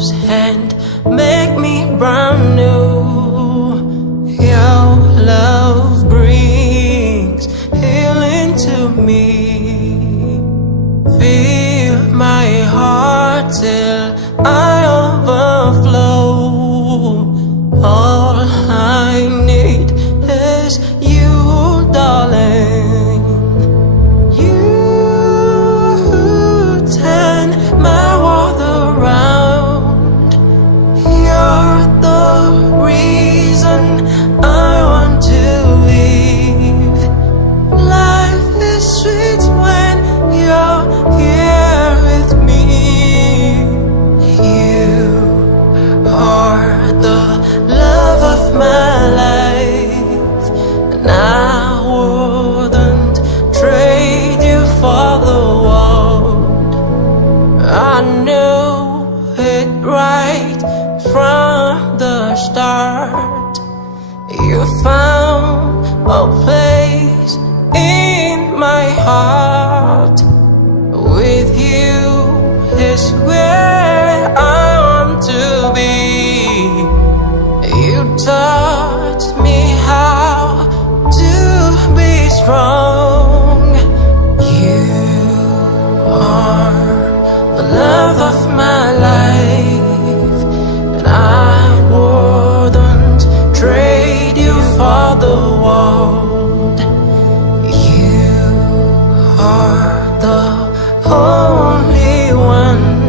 close and make me brand new. Your love brings healing to me. Fill my heart till I overflow. All I need is you, darling. You turn my world around. You're the reason I want to live. Life is sweet when you're here with me. You are the love of my life, and I wouldn't trade you for the world. I knew it right from the start. You found a place in my heart.